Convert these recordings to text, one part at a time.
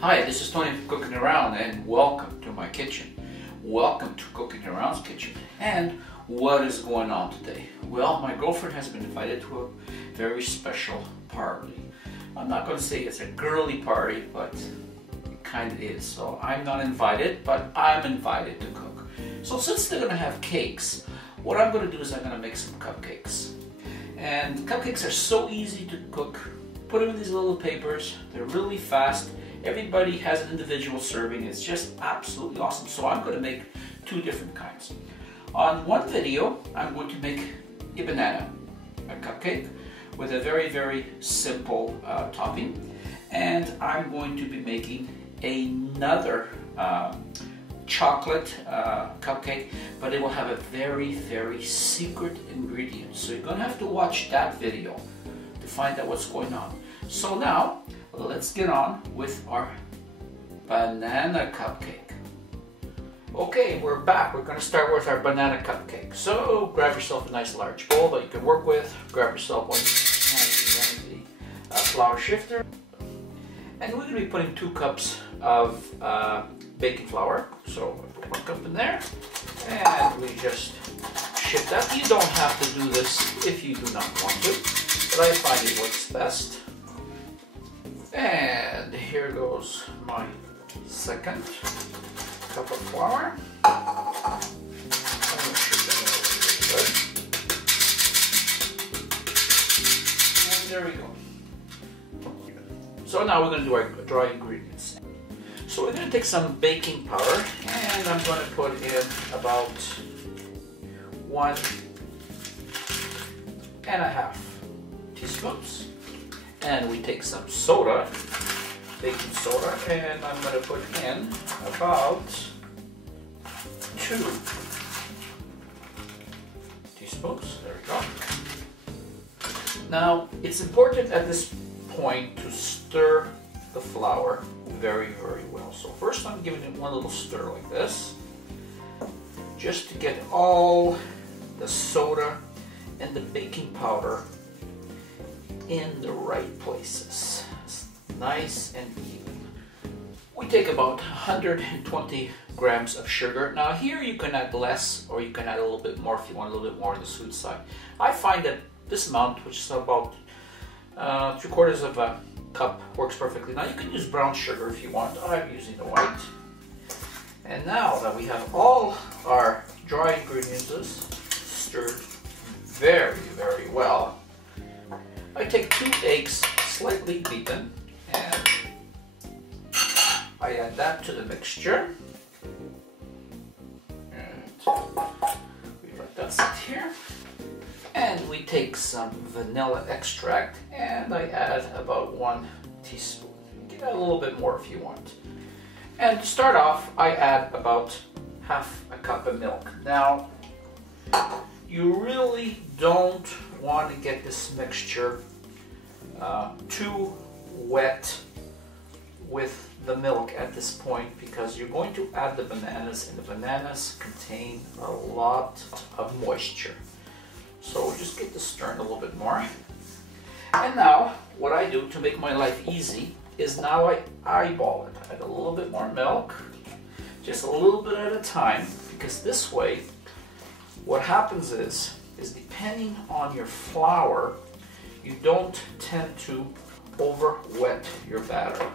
Hi, this is Tony from Cooking Around, and welcome to my kitchen. Welcome to Cooking Around's kitchen. And what is going on today? Well, my girlfriend has been invited to a very special party. I'm not going to say it's a girly party, but it kind of is. So I'm not invited, but I'm invited to cook. So since they're going to have cakes, what I'm going to do is I'm going to make some cupcakes. And cupcakes are so easy to cook. Put them in these little papers. They're really fast. Everybody has an individual serving. It's just absolutely awesome. So I'm going to make two different kinds. On one video, I'm going to make a banana, a cupcake, with a very, very simple topping. And I'm going to be making another chocolate cupcake, but it will have a very, very secret ingredient. So you're going to have to watch that video to find out what's going on. So now, let's get on with our banana cupcake. Okay, we're back. We're going to start with our banana cupcake. So grab yourself a nice large bowl that you can work with. Grab yourself one handy flour shifter. And we're going to be putting 2 cups of baking flour. So I put 1 cup in there. And we just shift that. You don't have to do this if you do not want to, but I find it works best. And here goes my 2nd cup of flour. I'm going to shake that out a little bit. And there we go. So now we're going to do our dry ingredients. So we're going to take some baking powder, and I'm going to put in about 1.5 teaspoons. And we take some soda, baking soda, and I'm going to put in about 2 teaspoons. There we go. Now, it's important at this point to stir the flour very, very well. So first I'm giving it one little stir like this, just to get all the soda and the baking powder in the right places. It's nice and even. We take about 120 grams of sugar. Now here you can add less, or you can add a little bit more if you want a little bit more on the sweet side. I find that this amount, which is about 3/4 of a cup, works perfectly. Now you can use brown sugar if you want. I'm using the white. And now that we have all our dry ingredients stirred very, very well, I take 2 eggs, slightly beaten, and I add that to the mixture. And we let that sit here. And we take some vanilla extract, and I add about 1 teaspoon. You can add a little bit more if you want. And to start off, I add about 1/2 cup of milk. Now, you really don't want to get this mixture too wet with the milk at this point, because you're going to add the bananas, and the bananas contain a lot of moisture. So just get this stirring a little bit more. And now what I do to make my life easy is now I eyeball it. I add a little bit more milk, just a little bit at a time, because this way what happens is depending on your flour, you don't tend to over wet your batter.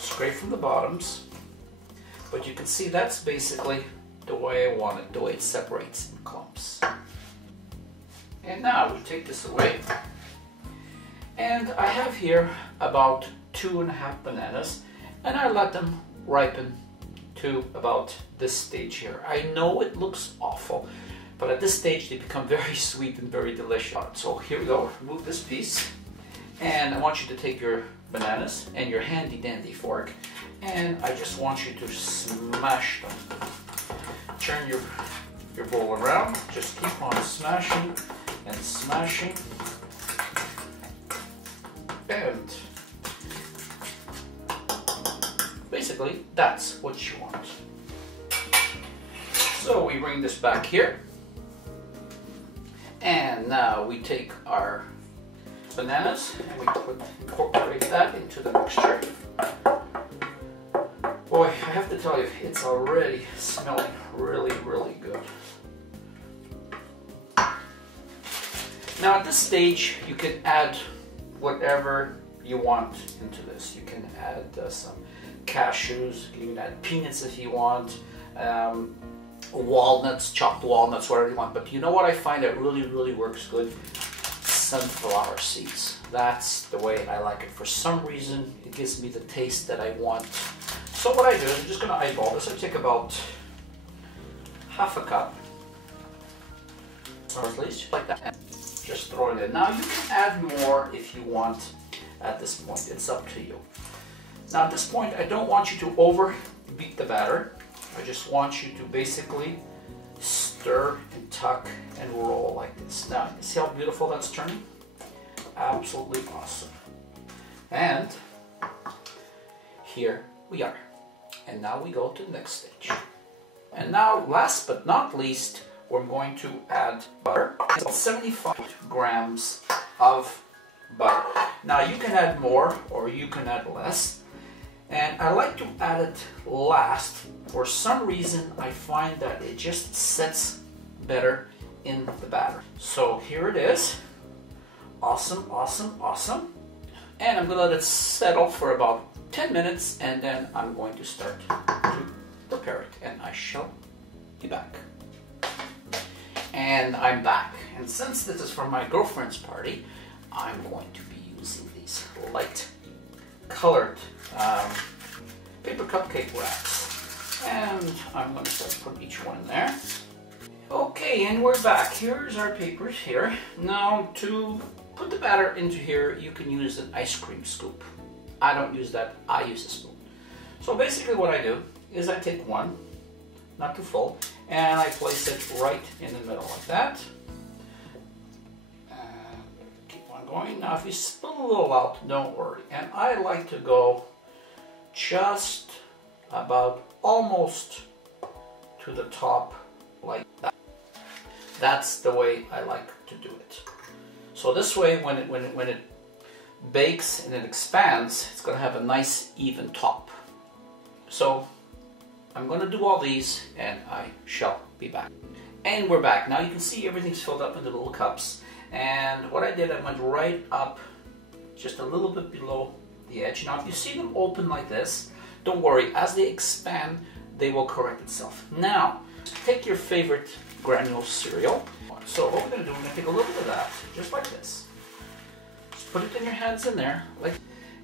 Scrape from the bottoms, but you can see that's basically the way I want it, the way it separates in clumps. And now we take this away, and I have here about 2.5 bananas, and I let them ripen to about this stage here. I know it looks awful, but at this stage they become very sweet and very delicious. So here we go, remove this piece, and I want you to take your bananas and your handy dandy fork, and I just want you to smash them. Turn your bowl around, just keep on smashing and smashing, and basically that's what you want. So we bring this back here, and now we take our bananas and we incorporate that into the mixture. it's already smelling really, really good. Now at this stage, you can add whatever you want into this. You can add some cashews, you can add peanuts if you want, walnuts, chopped walnuts, whatever you want. But you know what I find that really, really works good? Sunflower seeds. That's the way I like it. For some reason, it gives me the taste that I want. So what I do is I'm just going to eyeball this. I take about half a cup, or at least like that, and just throw it in. Now you can add more if you want at this point. It's up to you. Now at this point, I don't want you to over beat the batter. I just want you to basically stir and tuck and roll like this. Now, you see how beautiful that's turning? Absolutely awesome. And here we are. And now we go to the next stage. And now, last but not least, we're going to add butter. 75 grams of butter. Now, you can add more or you can add less. And I like to add it last. For some reason, I find that it just sets better in the batter. So here it is. Awesome, awesome, awesome. And I'm gonna let it settle for about 10 minutes and then I'm going to start to prepare it. And I shall be back. And I'm back. And since this is for my girlfriend's party, I'm going to be using these light colored paper cupcake wraps. And I'm going to start putting each one in there. Okay, and we're back. Here's our papers here. Now to put the batter into here, you can use an ice cream scoop. I don't use that, I use a spoon. So basically what I do is I take one, not too full, and I place it right in the middle like that. And keep on going. Now if you spill a little out, don't worry. And I like to go just about almost to the top like that. That's the way I like to do it. So this way, when it bakes and it expands, it's going to have a nice even top. So I'm going to do all these and I shall be back. And we're back. Now you can see everything's filled up into little cups. And what I did, I went right up just a little bit below the edge. Now if you see them open like this, don't worry, as they expand, they will correct itself. Now, take your favorite granule cereal. So what we're going to do, we're going to take a little bit of that, just like this. Just put it in your hands in there, like,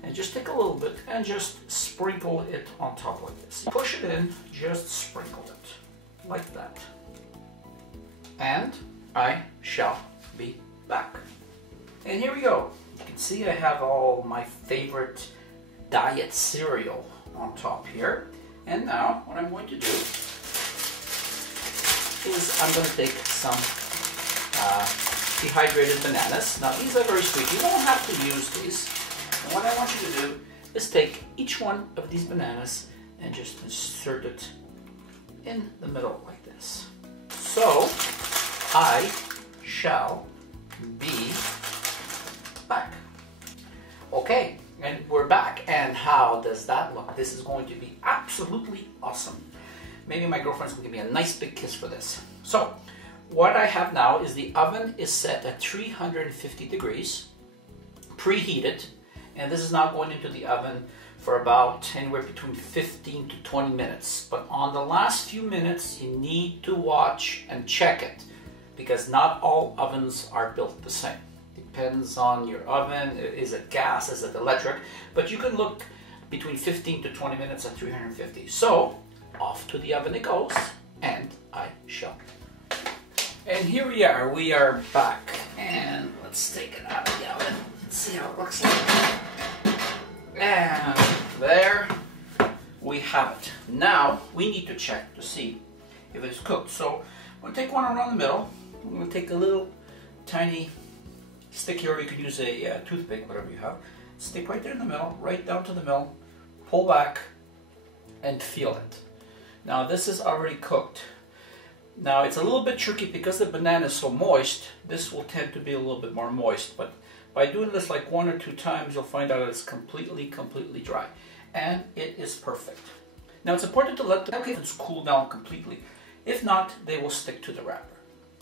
and just take a little bit and just sprinkle it on top like this. Push it in, just sprinkle it, like that. And I shall be back. And here we go. You can see I have all my favorite diet cereal on top here. And now what I'm going to do is I'm going to take some dehydrated bananas. Now these are very sweet. You don't have to use these. And what I want you to do is take each one of these bananas and just insert it in the middle like this. So I shall be back. Okay, and we're back. And how does that look? This is going to be absolutely awesome. Maybe my girlfriend's gonna give me a nice big kiss for this. So, what I have now is the oven is set at 350 degrees, preheated, and this is now going into the oven for about anywhere between 15 to 20 minutes. But on the last few minutes, you need to watch and check it, because not all ovens are built the same. Depends on your oven. Is it gas? Is it electric? But you can look between 15 to 20 minutes at 350. So, off to the oven it goes, and I shall. And here we are back, and let's take it out of the oven and see how it looks like. And there we have it. Now we need to check to see if it's cooked. So I'm going to take one around the middle. I'm going to take a little tiny stick here, or you could use a toothpick, whatever you have. Stick right there in the middle, right down to the middle, pull back, and feel it. Now this is already cooked. Now it's a little bit tricky because the banana is so moist. This will tend to be a little bit more moist, but by doing this like 1 or 2 times, you'll find out it's completely dry. And it is perfect. Now it's important to let the cupcakes cool down completely. If not, they will stick to the wrapper.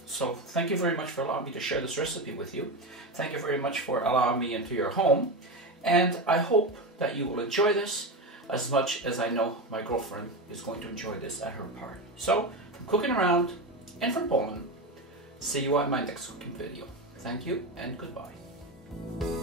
So thank you very much for allowing me to share this recipe with you. Thank you very much for allowing me into your home. And I hope that you will enjoy this as much as I know my girlfriend is going to enjoy this at her party. So, from Cooking Around and from Poland, see you on my next cooking video. Thank you and goodbye.